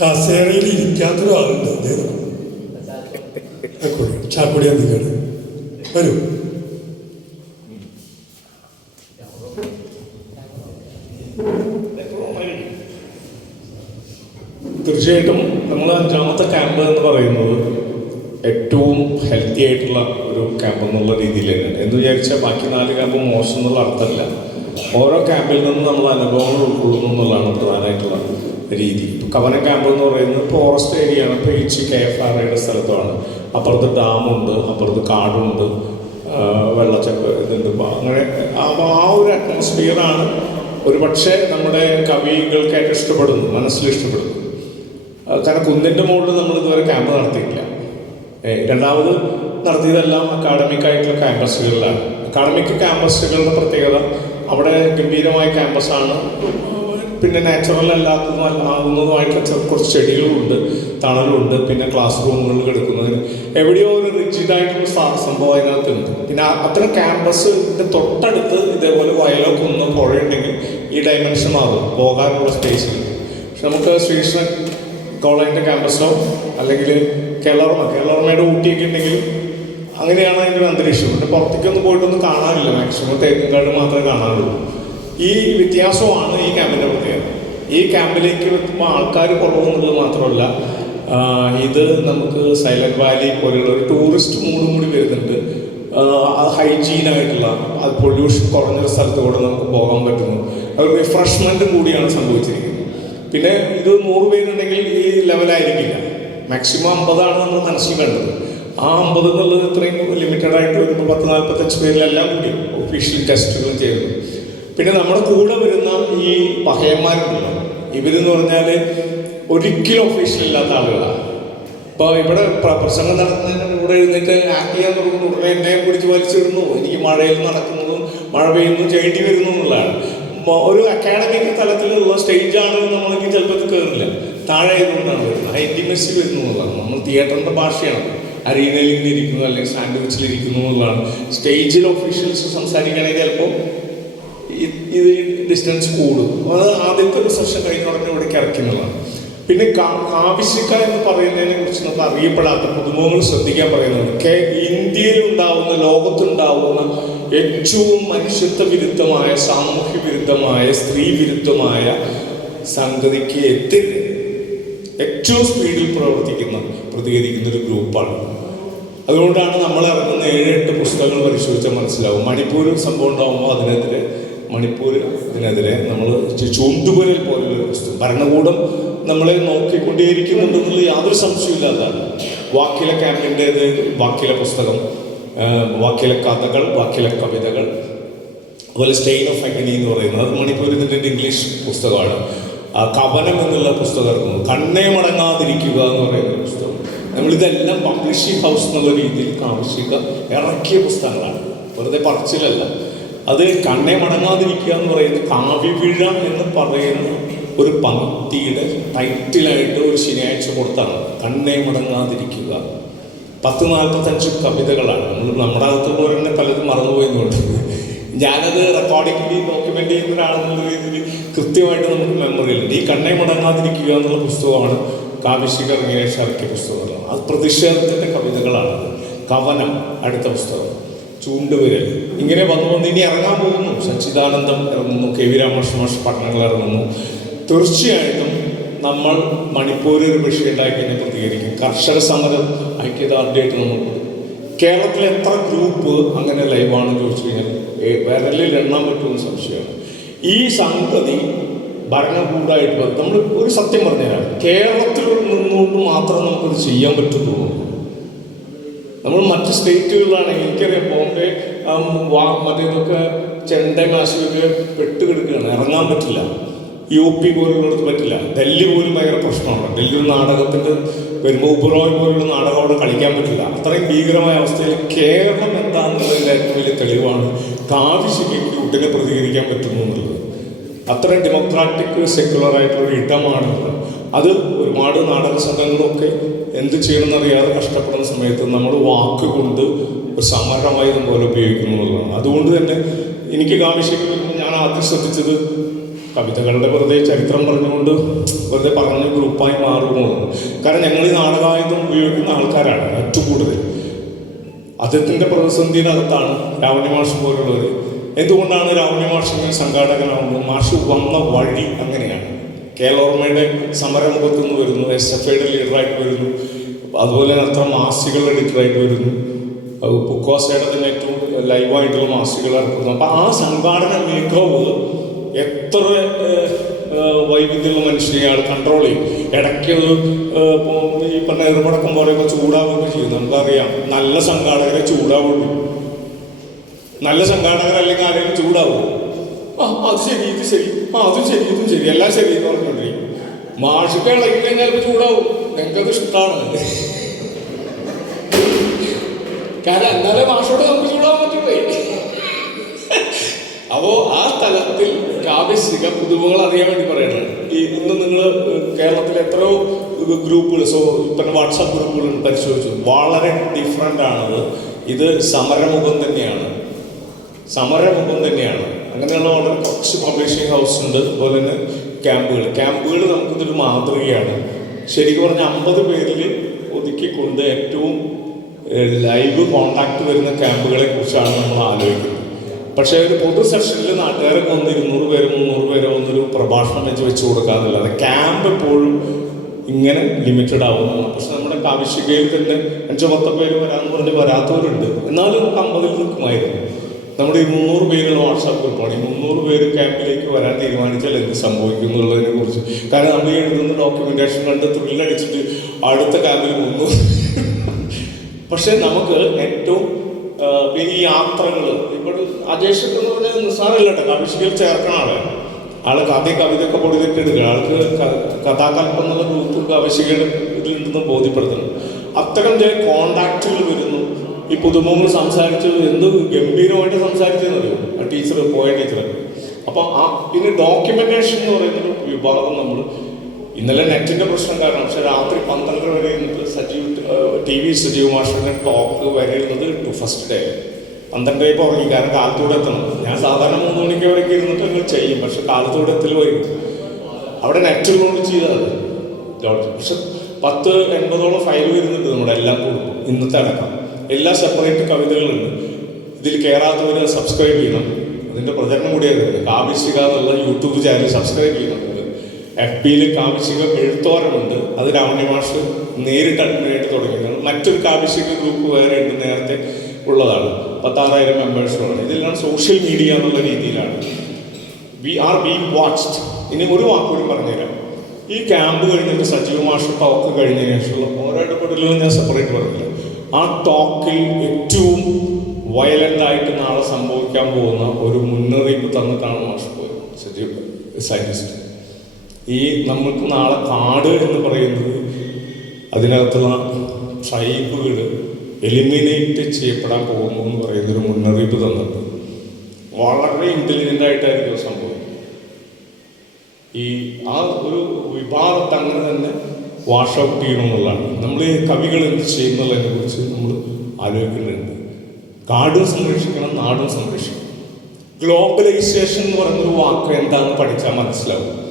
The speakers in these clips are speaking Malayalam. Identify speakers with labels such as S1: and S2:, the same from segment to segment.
S1: കസേരയിൽ ഇരിക്കാത്തൊരാളുണ്ട് അദ്ദേഹം. ചാക്കുടി അധികാരി വരൂ.
S2: തീർച്ചയായിട്ടും നമ്മൾ അഞ്ചാമത്തെ ക്യാമ്പ് എന്ന് പറയുന്നത് ഏറ്റവും ഹെൽത്തി ആയിട്ടുള്ള ഒരു ക്യാമ്പ് എന്നുള്ള രീതിയിൽ തന്നെയാണ്. എന്ന് വിചാരിച്ചാൽ ബാക്കി നാല് ക്യാമ്പ് മോശം എന്നുള്ള അർത്ഥമല്ല. ഓരോ ക്യാമ്പിൽ നിന്നും നമ്മൾ അനുഭവങ്ങൾ ഉൾക്കൊള്ളുന്നു എന്നുള്ളതാണ് പ്രധാനമായിട്ടുള്ള രീതി. കവന ക്യാമ്പ് എന്ന് പറയുന്നത് ഫോറസ്റ്റ് ഏരിയ ആണ്. ഇച്ചി കെ എഫ് ആർ ഐയുടെ സ്ഥലത്താണ്. അപ്പുറത്ത് ഡാമുണ്ട് അപ്പുറത്ത് കാടുണ്ട് വെള്ളച്ചപ്പ് ഇതുണ്ട്. അങ്ങനെ അപ്പോൾ ആ ഒരു അറ്റ്മോസ്ഫിയറാണ് ഒരു പക്ഷേ നമ്മുടെ കവികൾക്കായിട്ട് ഇഷ്ടപ്പെടുന്നു മനസ്സിൽ ഇഷ്ടപ്പെടുന്നു കാരണം കുന്നിന്റെ മുകളിൽ നമ്മൾ ഇതുവരെ ക്യാമ്പ് നടത്തിയിട്ടില്ല. രണ്ടാമത് നടത്തിയതെല്ലാം അക്കാഡമിക് ആയിട്ടുള്ള ക്യാമ്പസുകളിലാണ്. അക്കാഡമിക് ക്യാമ്പസുകളുടെ പ്രത്യേകത അവിടെ ഗംഭീരമായ ക്യാമ്പസാണ് പിന്നെ നാച്ചുറൽ അല്ലാത്തതും ആകുന്നതുമായിട്ടുള്ള കുറച്ച് ചെടികളുണ്ട് തണലുണ്ട് പിന്നെ ക്ലാസ് റൂമുകളിൽ കിടക്കുന്നതിന് എവിടെയോ ഒരു റിജിഡായിട്ടുള്ള സംഭവം അതിനകത്തുണ്ട് പിന്നെ അത്ര ക്യാമ്പസിന്റെ തൊട്ടടുത്ത് ഇതേപോലെ വയലോ കുന്നോ പുഴയുണ്ടെങ്കിൽ ഈ ഡയമെൻഷൻ മാറും പോകാനുള്ള സ്പേസിൽ പക്ഷെ നമുക്ക് ശ്രീകൃഷ്ണൻ കോളേജിന്റെ ക്യാമ്പസിലോ അല്ലെങ്കിൽ കേരളോർമ കേരളോർമയുടെ ഊട്ടിയൊക്കെ ഉണ്ടെങ്കിൽ അങ്ങനെയാണ് അതിന്റെ ഒരു അന്തരീക്ഷം. പിന്നെ പുറത്തേക്കൊന്നും പോയിട്ടൊന്നും കാണാനില്ല. മാക്സിമം തേക്കുംകാട് മാത്രമേ കാണാനുള്ളൂ ഈ വ്യത്യാസമാണ് ഈ ക്യാമ്പിന്റെ പ്രത്യേകത. ഈ ക്യാമ്പിലേക്ക് എത്തുമ്പോൾ ആൾക്കാർ കുറവെന്നുള്ളത് മാത്രമല്ല ഇത് നമുക്ക് സൈലന്റ് വാലി പോലെയുള്ള ഒരു ടൂറിസ്റ്റ് മൂഡും കൂടി വരുന്നുണ്ട്. ഹൈജീൻ ആയിട്ടുള്ള അത് പൊല്യൂഷൻ കുറഞ്ഞൊരു സ്ഥലത്ത് കൂടെ നമുക്ക് പോകാൻ പറ്റുന്നു. ഒരു റിഫ്രഷ്മെന്റും കൂടിയാണ് സംഭവിച്ചിരിക്കുന്നത്. പിന്നെ ഇത് നൂറ് പേരുണ്ടെങ്കിൽ ഈ ലെവലായിരിക്കില്ല മാക്സിമം അമ്പതാണ് നമ്മൾ മനസ്സിൽ കണ്ടത്. ആ അമ്പത് എന്നുള്ളത് ഇത്രയും ലിമിറ്റഡ് ആയിട്ട് വരുമ്പോൾ പത്ത് നാൽപ്പത്തഞ്ച് പേരിലെല്ലാം കൂടി ഒഫീഷ്യൽ ടെസ്റ്റുകളും ചെയ്തു പിന്നെ നമ്മുടെ കൂടെ വരുന്ന ഈ പഹയന്മാരുണ്ടല്ലോ. ഇവരെന്ന് പറഞ്ഞാൽ ഒരിക്കലും ഒഫീഷ്യൽ ഇല്ലാത്ത ആളുകളാണ് ഇപ്പോൾ ഇവിടെ പ്രസംഗം നടത്തുന്നതിന് കൂടെ എഴുന്നേറ്റ് ആക്ട് ചെയ്യാൻ തുടങ്ങുന്നു. ഉടനെ എന്നെ പിടിച്ച് വലിച്ചിടുന്നു. എനിക്ക് മഴയിൽ നടക്കുന്നതും മഴ പെയ്യുന്നു ചെയ്യേണ്ടി വരുന്നു എന്നുള്ളതാണ്. ഒരു അക്കാഡമിക് തലത്തിലുള്ള സ്റ്റേജാണ് നമ്മളെങ്കിൽ ചിലപ്പോൾ കയറില്ല താഴെ ആയതുകൊണ്ടാണ് വരുന്നത്. ആ ഇന്റിമസി വരുന്നു എന്നുള്ളതാണ്. നമ്മൾ തിയേറ്ററിന്റെ ഭാഷയാണ്. അരീനയിൽ ഇരിക്കുന്നു അല്ലെങ്കിൽ സാൻഡ്വിച്ചിൽ ഇരിക്കുന്നു എന്നുള്ളതാണ്. സ്റ്റേജിൽ ഒഫീഷ്യൽസ് സംസാരിക്കുകയാണെങ്കിൽ ചിലപ്പോൾ ഇത് ഡിസ്റ്റൻസ് കൂടും. അത് ആദ്യത്തെ ഒരു സെഷൻ കഴിഞ്ഞ ഉടനെ ഇവിടേക്ക് ഇറക്കുന്നതാണ് പിന്നെ ആവശ്യക്ക എന്ന് പറയുന്നതിനെ കുറിച്ച് നമുക്ക് അറിയപ്പെടാത്ത പുതുമുഖങ്ങൾ ശ്രദ്ധിക്കാൻ പറയുന്നത് കെ ഇന്ത്യയിൽ ഉണ്ടാവുന്ന ലോകത്തുണ്ടാവുന്ന ഏറ്റവും മനുഷ്യത്വ വിരുദ്ധമായ സാമൂഹ്യ വിരുദ്ധമായ സ്ത്രീ വിരുദ്ധമായ സംഗതിക്ക് എത്തി ഏറ്റവും സ്പീഡിൽ പ്രവർത്തിക്കുന്ന പ്രതികരിക്കുന്ന ഒരു ഗ്രൂപ്പാണ്. അതുകൊണ്ടാണ് നമ്മൾ ഇറങ്ങുന്ന ഏഴ് എട്ട് പുസ്തകങ്ങൾ പരിശോധിച്ചാൽ മനസ്സിലാവും. മണിപ്പൂരും സംഭവം ഉണ്ടാകുമ്പോൾ അതിനെതിരെ മണിപ്പൂർ ഇതിനെതിരെ നമ്മൾ ചൂണ്ടുപുരൽ വസ്തു ഭരണകൂടം നമ്മളെ നോക്കിക്കൊണ്ടേയിരിക്കുന്നുണ്ടെന്നുള്ള യാതൊരു സംശയമില്ലാത്തതാണ് വാക്കിലെ ക്യാമ്പിന്റേത് വാക്കിലെ പുസ്തകം വാക്കിലെ കഥകൾ വാക്കിലെ കവിതകൾ അതുപോലെ സ്റ്റെയിൻ ഓഫ് അഗ്നി എന്ന് പറയുന്നത് അത് മണിപ്പൂർ ഇതിന്റെ ഇംഗ്ലീഷ് പുസ്തകമാണ്. കവനം എന്നുള്ള പുസ്തകം ഇറങ്ങുന്നു കണ്ണേ മടങ്ങാതിരിക്കുക എന്ന് പറയുന്ന പുസ്തകം. നമ്മളിതെല്ലാം പബ്ലിഷിംഗ് ഹൗസ് എന്നുള്ള രീതിയിൽ കാർഷിക ഇറക്കിയ പുസ്തകങ്ങളാണ്. വെറുതെ പറച്ചിലല്ല. അത് കണ്ണേ മടങ്ങാതിരിക്കുക എന്ന് പറയുന്നത് കാവ്യവിഴ എന്ന് പറയുന്ന ഒരു പങ്ക്തിയുടെ ടൈറ്റിലായിട്ട് ഒരു ശനിയാഴ്ച കൊടുത്താണ്. കണ്ണേ മടങ്ങാതിരിക്കുക. പത്ത് നാൽപ്പത്തഞ്ച് കവിതകളാണ്. നമ്മുടെ പോലെ തന്നെ പലതും മറന്നുപോയെന്നുണ്ട്. ഞാനത് റെക്കോർഡിംഗ് ഡോക്യുമെന്റ് ചെയ്യുന്ന ഒരാളെന്നുള്ള രീതിയിൽ കൃത്യമായിട്ട് നമുക്ക് മെമ്മറി ഉണ്ട് ഈ കണ്ണെ മടങ്ങാതിരിക്കുക എന്നുള്ള പുസ്തകമാണ് കാവിശിക ഇറങ്ങിയ ഇറക്കിയ പുസ്തകങ്ങളാണ് അത് പ്രതിഷേധത്തിന്റെ കവിതകളാണ് കവനം അടുത്ത പുസ്തകം. ചൂണ്ടുവിരൽ ഇങ്ങനെ വന്നു വന്ന് ഇനി ഇറങ്ങാൻ പോകുന്നു. സച്ചിദാനന്ദം ഇറങ്ങുന്നു കെ വി രാമകൃഷ്ണ മാഷ് പഠനങ്ങൾ ഇറങ്ങുന്നു. തീർച്ചയായിട്ടും നമ്മൾ മണിപ്പൂരിൽ ഒരു വിഷയം ഉണ്ടായി കഴിഞ്ഞാൽ പ്രതികരിക്കും. കർഷക സമരം ഐക്യദാർഢ്യമായിട്ട് നമ്മൾ. കേരളത്തിൽ എത്ര ഗ്രൂപ്പ് അങ്ങനെ ലൈവാണെന്ന് ചോദിച്ചു കഴിഞ്ഞാൽ വിരലിൽ എണ്ണാൻ പറ്റുമെന്ന് സംശയമാണ്. ഈ സംഗതി ഭരണകൂടമായിട്ട് നമ്മൾ ഒരു സത്യം പറഞ്ഞുതരാം. കേരളത്തിൽ നിന്നുകൊണ്ട് മാത്രം നമുക്കത് ചെയ്യാൻ പറ്റുന്നുള്ളൂ. നമ്മൾ മറ്റ് സ്റ്റേറ്റുകളിലാണെങ്കിൽ എനിക്കറിയാം ബോംബെ മറ്റേ ഇതൊക്കെ ചെണ്ട കാശിയൊക്കെ പെട്ടുകിടക്കുകയാണ് ഇറങ്ങാൻ പറ്റില്ല. യു പി പോലുള്ളിടത്ത് പറ്റില്ല. ഡൽഹി പോലും ഭയങ്കര പ്രശ്നമാണ്. ഡൽഹി നാടകത്തിന്റെ വരുമ്പോൾ ഉപ്രോയ് പോലുള്ള നാടകം അവിടെ കളിക്കാൻ പറ്റില്ല. അത്രയും ഭീകരമായ അവസ്ഥയിൽ കേരളം എന്താണെന്നുള്ളതിന്റെ ഏറ്റവും വലിയ തെളിവാണ്. കാവിശിക്ക് ഉടനെ പ്രതികരിക്കാൻ പറ്റുന്നു എന്നുള്ളത്. അത്രയും ഡെമോക്രാറ്റിക് സെക്യുലർ ആയിട്ടുള്ള അത്. ഒരുപാട് നാടക സംഘങ്ങളൊക്കെ എന്ത് ചെയ്യണമെന്നറിയാതെ കഷ്ടപ്പെടുന്ന സമയത്ത് നമ്മൾ വാക്കുകൊണ്ട് ഒരു സമരമായി പോലെ ഉപയോഗിക്കുന്നു എന്നുള്ളതാണ്. അതുകൊണ്ട് തന്നെ എനിക്ക് കാവിശേഖരം ഞാൻ ആദ്യം ശ്രദ്ധിച്ചത് കവിതകളുടെ വെറുതെ ചരിത്രം പറഞ്ഞുകൊണ്ട് വെറുതെ പറഞ്ഞ് ഗ്രൂപ്പായി മാറുമോ കാരണം ഞങ്ങൾ ഈ നാടകായുധം ഉപയോഗിക്കുന്ന ആൾക്കാരാണ് ഏറ്റവും കൂടുതൽ. അദ്ദേഹത്തിന്റെ പ്രതിസന്ധിയിനകത്താണ് രാവണി മാഷ് പോലുള്ളവർ എന്തുകൊണ്ടാണ് രാവണി മാഷിന് സംഘാടകനാവുന്നത്? മാഷ് വന്ന വഴി അങ്ങനെയാണ്. കേരളോർമ്മയുടെ സമരമുഖത്തു നിന്ന് വരുന്നു എസ് എഫ് ഐയുടെ ലീഡറായിട്ട് വരുന്നു അതുപോലെ അത്ര മാസികളുടെ എഡിറ്ററായിട്ട് വരുന്നു. അത് പുക്കോസയുടെ തന്നെ ഏറ്റവും ലൈവായിട്ടുള്ള മാസികൾ ഇറക്കുന്നു അപ്പം ആ സംഘാടന മികവ് എത്ര വൈവിധ്യമുള്ള മനുഷ്യനെ അയാൾ കൺട്രോൾ ചെയ്യും. ഇടയ്ക്ക് ഈ പറഞ്ഞ എറുപടക്കം പോലെയൊക്കെ ചൂടാവുകയൊക്കെ ചെയ്യും നമുക്കറിയാം നല്ല സംഘാടകരെ ചൂടാവുള്ളൂ. നല്ല സംഘാടകർ അല്ലെങ്കിൽ ആരെങ്കിലും ചൂടാവും? ആ അത് ശരി ഇത് ശരി. ആ അതും ശരി ഇതും ശരി. എല്ലാം ശരി എന്ന് പറഞ്ഞുകൊണ്ടിരിക്കും മാഷിക്ക് ഇളകി കഴിഞ്ഞാൽ ഇപ്പൊ ചൂടാവും. ഞങ്ങൾക്കത് ഇഷ്ടമാണ് കാരണം എന്നാലേ മാഷോട് നമുക്ക് ചൂടാവാൻ പറ്റുള്ളേ അപ്പോ ആ തലത്തിൽ കാവ്യശിക പുതുമകൾ അറിയാൻ വേണ്ടി പറയണം. ഈ ഇന്ന് നിങ്ങൾ കേരളത്തിലെ എത്രയോ ഗ്രൂപ്പുകൾ സോ ഇപ്പം വാട്സാപ്പ് ഗ്രൂപ്പുകൾ പരിശോധിച്ചു. വളരെ ഡിഫറെന്റ് ആണത്. ഇത് സമരമുഖം തന്നെയാണ്. സമരമുഖം തന്നെയാണ്. അങ്ങനെയുള്ള വളരെ കുറച്ച് പബ്ലിഷിംഗ് ഹൗസ് ഉണ്ട്. അതുപോലെ തന്നെ ക്യാമ്പുകൾ ക്യാമ്പുകൾ നമുക്കിതൊരു മാതൃകയാണ്. ശരിക്കും പറഞ്ഞാൽ അമ്പത് പേരിൽ ഒതുക്കിക്കൊണ്ട് ഏറ്റവും ലൈവ് കോണ്ടാക്ട് വരുന്ന ക്യാമ്പുകളെ കുറിച്ചാണ് നമ്മൾ ആലോചിക്കുന്നത്. പക്ഷേ ഒരു പൊതു സെഷനിൽ നാട്ടുകാരൊക്കെ ഒന്ന് ഇരുന്നൂറ് പേര് മുന്നൂറ് പേര് ഒന്നൊരു പ്രഭാഷണം വെച്ച് വെച്ച് കൊടുക്കാമെന്നുള്ളത് ക്യാമ്പ് എപ്പോഴും ഇങ്ങനെ ലിമിറ്റഡ് ആവുന്നതാണ്. പക്ഷെ നമ്മുടെ കാവിശികയിൽ തന്നെ അഞ്ചോ പത്തോ പേര് വരാമെന്ന് പറഞ്ഞ് വരാത്തവരുണ്ട്. എന്നാലും നമുക്ക് അമ്പതിൽ നിൽക്കുമായിരുന്നു. നമ്മുടെ ഈ മുന്നൂറ് പേരുള്ള വാട്സാപ്പ് ഗ്രൂപ്പാണ്. ഈ മുന്നൂറ് പേര് ക്യാമ്പിലേക്ക് വരാൻ തീരുമാനിച്ചാൽ എന്ത് സംഭവിക്കും എന്നുള്ളതിനെ കുറിച്ച്. കാരണം നമ്മൾ എഴുതുന്ന ഡോക്യുമെന്റേഷൻ കണ്ട് ത്രില്ലടിച്ചിട്ട് അടുത്ത ക്യാമ്പിൽ മുന്നൂറ് പക്ഷെ നമുക്ക് ഏറ്റവും ഈ യാത്രകൾ ഇപ്പോൾ അജേഷ് എന്ന് പറഞ്ഞാൽ നിസ്സാരമല്ല കേട്ടോ. കവിശികൾ ചേർക്കണ ആളെ ആൾ കഥ കവിതയൊക്കെ പൊടിതൊക്കെ എടുക്കുക. ആൾക്ക് കഥാകല്പം എന്നുള്ള ഗ്രൂപ്പ് കവിശികളുടെ ഇതിലുണ്ടെന്ന് ബോധ്യപ്പെടുത്തണം. അത്തരം ചില കോണ്ടാക്റ്റുകൾ വരുന്നു. ഈ പുതുമുഖങ്ങൾ സംസാരിച്ചു എന്ത് ഗംഭീരമായിട്ട് സംസാരിച്ചെന്നറിയോ? ആ ടീച്ചർ പോയ ടീച്ചർ അപ്പൊ ആ പിന്നെ ഡോക്യുമെന്റേഷൻ എന്ന് പറയുന്ന വിഭാഗം നമ്മൾ ഇന്നലെ നെറ്റിന്റെ പ്രശ്നം കാരണം പക്ഷെ രാത്രി പന്ത്രണ്ടര വരെ സജീവ് ടി വി സജീവ് മാസ്റ്ററിന്റെ ടോക്ക് വരെയുള്ളത് ടു ഫസ്റ്റ് ഡേ പന്ത്രണ്ടരയ്ക്ക് ഉറങ്ങി കാരണം കാലത്തൂടെ എത്തണം. ഞാൻ സാധാരണ മൂന്ന് മണിക്ക് വരെയൊക്കെ ഇരുന്നിട്ട് നിങ്ങൾ ചെയ്യും പക്ഷെ കാലത്തൂടെ എത്തൽ വരും അവിടെ നെറ്റ് കൊണ്ട് ചെയ്തത് ജോർജ് പക്ഷെ പത്ത് എൺപതോളം ഫയൽ വരുന്നുണ്ട് നമ്മുടെ എല്ലാം കൂടും. ഇന്നത്തെ അടക്കം. എല്ലാ സെപ്പറേറ്റ് കവിതകളുണ്ട്. ഇതിൽ കയറാത്തവർ സബ്സ്ക്രൈബ് ചെയ്യണം. അതിന്റെ പ്രചരണം കൂടിയായിരുന്നു കാവിശിക എന്നുള്ള യൂട്യൂബ് ചാനൽ സബ്സ്ക്രൈബ് ചെയ്യണം. എഫ് ബിയിൽ കാവിശിക എഴുത്തോരമുണ്ട്. അത് രാവണി മാഷ് നേരിട്ട് അഡ്മിനായിട്ട് തുടങ്ങിയതാണ് മറ്റൊരു കാവിശിക ഗ്രൂപ്പ് വേറെ ഉണ്ട് നേരത്തെ ഉള്ളതാണ്. പത്താറായിരം മെമ്പേഴ്സുമാണ് ഇതെല്ലാം സോഷ്യൽ മീഡിയ എന്നുള്ള രീതിയിലാണ്. വി ആർ ബീങ് വാച്ച്ഡ് ഇനി ഒരു വാക്കുകൂടി പറഞ്ഞുതരാം. ഈ ക്യാമ്പ് കഴിഞ്ഞിട്ട് സജീവ് മാഷ് ടോക്ക് കഴിഞ്ഞതിന് ശേഷമുള്ള ഓരോ ഇടപെടലുകളും ഞാൻ സെപ്പറേറ്റ് പറഞ്ഞില്ല. ആ ടോക്കിൽ ഏറ്റവും വയലന്റ് ആയിട്ട് നാളെ സംഭവിക്കാൻ പോകുന്ന ഒരു മുന്നറിയിപ്പ് തന്നിട്ടാണ് മാഷ് പോയത് സജീവ് സയന്റിസ്റ്റ് ഈ നമുക്ക് നാളെ കാട് എന്ന് പറയുന്നത് അതിനകത്തുള്ള ട്രൈബുകൾ എലിമിനേറ്റ് ചെയ്യപ്പെടാൻ പോകുന്നു എന്ന് പറയുന്ന ഒരു മുന്നറിയിപ്പ് തന്നിട്ടുണ്ട്. വളരെ ഇന്റലിജന്റ് ആയിട്ടായിരിക്കും സംഭവം ഈ ആ ഒരു വിഭാഗത്തെ അങ്ങനെ തന്നെ വാഷ് ഔട്ട് ചെയ്യണമെന്നുള്ളതാണ് നമ്മൾ ഈ കവികൾ എന്ത് ചെയ്യുന്നുള്ളതിനെ കുറിച്ച് നമ്മൾ ആലോചിക്കുന്നുണ്ട് കാടും സംരക്ഷിക്കണം നാടും സംരക്ഷിക്കണം. ഗ്ലോബലൈസേഷൻ എന്ന് പറയുന്നൊരു വാക്ക് എന്താണെന്ന് പഠിച്ചാൽ മനസ്സിലാവും.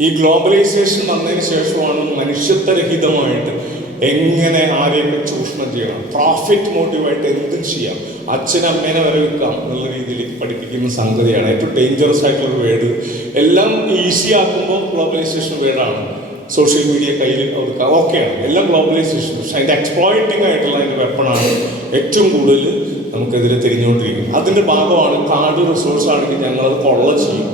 S2: ഈ ഗ്ലോബലൈസേഷൻ വന്നതിന് ശേഷമാണ് മനുഷ്യത്വരഹിതമായിട്ട് എങ്ങനെ ആരെയൊക്കെ ചൂഷണം ചെയ്യണം പ്രോഫിറ്റ് മോട്ടീവായിട്ട് എന്തും ചെയ്യാം. അച്ഛനമ്മേനെ വരെ വിൽക്കാം എന്നുള്ള രീതിയിൽ പഠിപ്പിക്കുന്ന സംഗതിയാണ് ഏറ്റവും ഡേഞ്ചറസ് ആയിട്ടുള്ള വേർഡ്. എല്ലാം ഈസി ആക്കുമ്പോൾ ഗ്ലോബലൈസേഷൻ വേർഡാണ്. സോഷ്യൽ മീഡിയ കയ്യിൽ അവർക്ക് ഓക്കെയാണ്. എല്ലാം ഗ്ലോബലൈസേഷൻ പക്ഷെ അതിന്റെ എക്സ്പ്ലോയിറ്റിംഗ് ആയിട്ടുള്ള അതിന്റെ വെപ്പണാണ് ഏറ്റവും കൂടുതൽ നമുക്കെതിരെ തിരിഞ്ഞുകൊണ്ടിരിക്കുന്നത്. അതിന്റെ ഭാഗമാണ് കാട് റിസോഴ്സ് ആണെങ്കിൽ ഞങ്ങളത് കൊള്ള ചെയ്യും.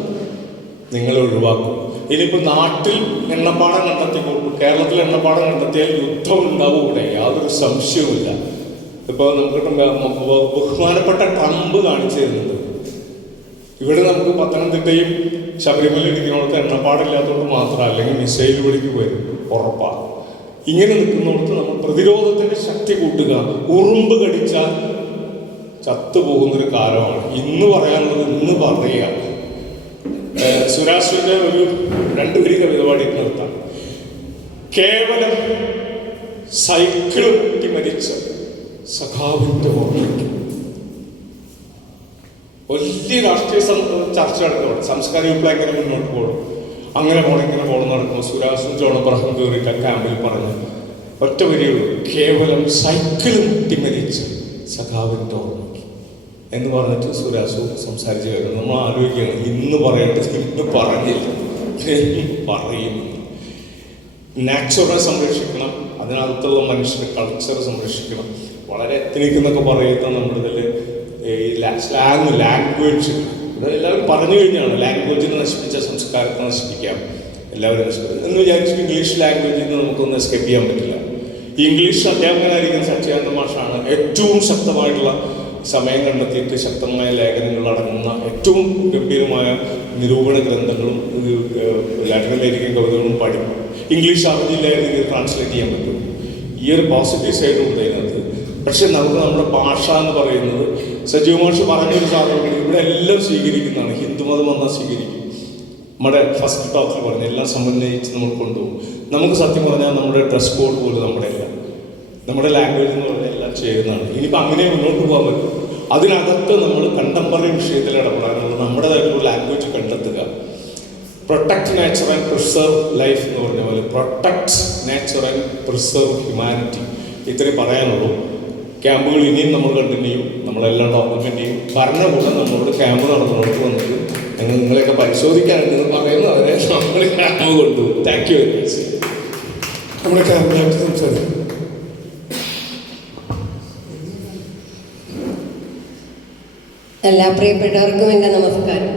S2: നിങ്ങളെ ഒഴിവാക്കും. ഇനിയിപ്പോൾ നാട്ടിൽ എണ്ണപ്പാടം കണ്ടെത്തിക്കോളൂ കേരളത്തിൽ എണ്ണപ്പാടം കണ്ടെത്തിയാൽ യുദ്ധം ഉണ്ടാവും ഇവിടെ യാതൊരു സംശയവുമില്ല. ഇപ്പോൾ നമുക്ക് ബഹുമാനപ്പെട്ട ട്രംപ് കാണിച്ചു തരുന്നുണ്ട്. ഇവിടെ നമുക്ക് പത്തനംതിട്ടയും ശബരിമല ഇരിക്കുന്നിടത്ത് എണ്ണപ്പാടില്ലാത്തതുകൊണ്ട് മാത്രം അല്ലെങ്കിൽ മിസൈൽ വിളിക്ക് വരും ഉറപ്പാണ് ഇങ്ങനെ നിൽക്കുന്നിടത്ത് നമ്മൾ പ്രതിരോധത്തിന്റെ ശക്തി കൂട്ടുക. ഉറുമ്പ് കടിച്ചാൽ ചത്തുപോകുന്നൊരു കാലമാണ്. ഇന്ന് പറയാനുള്ളത് ഇന്ന് പറയുക. ഏഹ് ഒരു രണ്ട് വരി കവിത പാടി നിർത്താം. കേവലം സൈക്കിൾ കുട്ടി മരിച്ച സഖാവിന്റെ ഓർമ്മയ്ക്ക്. വലിയ രാഷ്ട്രീയ ചർച്ച നടക്കണം സംസ്കാര വിപ്ലവം മുന്നോട്ട് പോകണം അങ്ങനെ പോകണം ഇങ്ങനെ പോകണം നടക്കുമ്പോൾ സുരാസും ചോണപ്രഹം കയറിയിട്ട് ക്യാമ്പിൽ പറഞ്ഞു. ഒറ്റ വരിയുള്ളൂ കേവലം സൈക്കിളും തിമരിച്ച് സഖാവിന്റെ ഓർമ്മയ്ക്ക് എന്ന് പറഞ്ഞിട്ട് സുരാസു സംസാരിച്ച് വരുന്നു നമ്മൾ ആലോചിക്കുകയാണ് ഇന്ന് പറയേണ്ടത് ഇന്ന് പറഞ്ഞില്ല. പറയുമെന്ന് നാച്ചുറൽ സംരക്ഷിക്കണം. അതിനകത്തുള്ള മനുഷ്യന്റെ കൾച്ചർ സംരക്ഷിക്കണം. വളരെ എത്തിനിക്കുന്നൊക്കെ പറയുന്ന നമ്മുടെ ഇതിൽ സ്ലാങ് ലാംഗ്വേജ് എല്ലാവരും പറഞ്ഞു കഴിഞ്ഞാണ് ലാംഗ്വേജിനെ നശിപ്പിച്ച സംസ്കാരത്തെ നശിപ്പിക്കാം. എല്ലാവരും നശിപ്പിക്കും. എന്ന് വിചാരിച്ചു ഇംഗ്ലീഷ് ലാംഗ്വേജിൽ നിന്ന് നമുക്കൊന്നും എസ്കേപ്പ് ചെയ്യാൻ പറ്റില്ല. ഇംഗ്ലീഷ് അധ്യാപകനായിരിക്കുന്ന സത്യാനന്ദ മാഷാണ് ഏറ്റവും ശക്തമായിട്ടുള്ള സമയം കണ്ടെത്തിയിട്ട് ശക്തമായ ലേഖനങ്ങൾ അടങ്ങുന്ന ഏറ്റവും ഗംഭീരമായ നിരൂപണ ഗ്രന്ഥങ്ങളും ലാറ്റിൻ അമേരിക്കൻ കവിതകളും പഠിക്കും ഇംഗ്ലീഷ് അറിഞ്ഞില്ലായിരുന്നു ട്രാൻസ്ലേറ്റ് ചെയ്യാൻ പറ്റും. ഈ ഒരു പോസിറ്റീവ് സൈഡും ഉണ്ട് അതിനകത്ത് പക്ഷെ നമുക്ക് നമ്മുടെ ഭാഷ എന്ന് പറയുന്നത് സജീവ മാഷ് പറഞ്ഞൊരു സാധനം ഇവിടെ എല്ലാം സ്വീകരിക്കുന്നതാണ്. ഹിന്ദുമതം വന്നാൽ സ്വീകരിക്കും. നമ്മുടെ ഫസ്റ്റ് ടോക്കിൽ പറഞ്ഞ എല്ലാം സമന്വയിച്ച് നമ്മൾ കൊണ്ടുപോകും. നമുക്ക് സത്യം പറഞ്ഞാൽ നമ്മുടെ ഡ്രസ് കോഡ് പോലും നമ്മുടെ എല്ലാം. നമ്മുടെ ലാംഗ്വേജ് എന്ന് പറഞ്ഞാൽ എല്ലാം ചെയ്യുന്നതാണ് ഇനിയിപ്പോൾ അങ്ങനെ മുന്നോട്ട് പോകാൻ പറ്റും. അതിനകത്ത് നമ്മൾ കണ്ടംപററി വിഷയത്തിൽ ഇടപെടാനുള്ള നമ്മുടേതായിട്ടുള്ള ലാംഗ്വേജ് കണ്ടെത്തുക. Protect nature and preserve life എന്ന് പറഞ്ഞ പോലെ protect nature and preserve humanity ഇത്രയും പറയാനുള്ളൂ. ക്യാമ്പുകൾ ഇനിയും നമ്മൾ കണ്ടിന്യൂ ചെയ്യും. നമ്മളെല്ലാം ഡോക്യുമെന്റ് ചെയ്യും. ഭരണകൂടം നമ്മളോട് ക്യാമ്പ് നടന്നുകൊണ്ട് വന്നിട്ട് ഞങ്ങൾ നിങ്ങളെയൊക്കെ പരിശോധിക്കാനുണ്ടെന്ന് പറയുന്നത് അവരെ നമ്മൾ ക്യാമ്പ് കൊണ്ടുപോകും താങ്ക് യു വെരി മച്ച്
S1: നമ്മുടെ ക്യാമ്പിനായിട്ട് സംസാരിക്കും.
S3: എല്ലാ പ്രിയപ്പെട്ടവർക്കും എന്റെ നമസ്കാരം.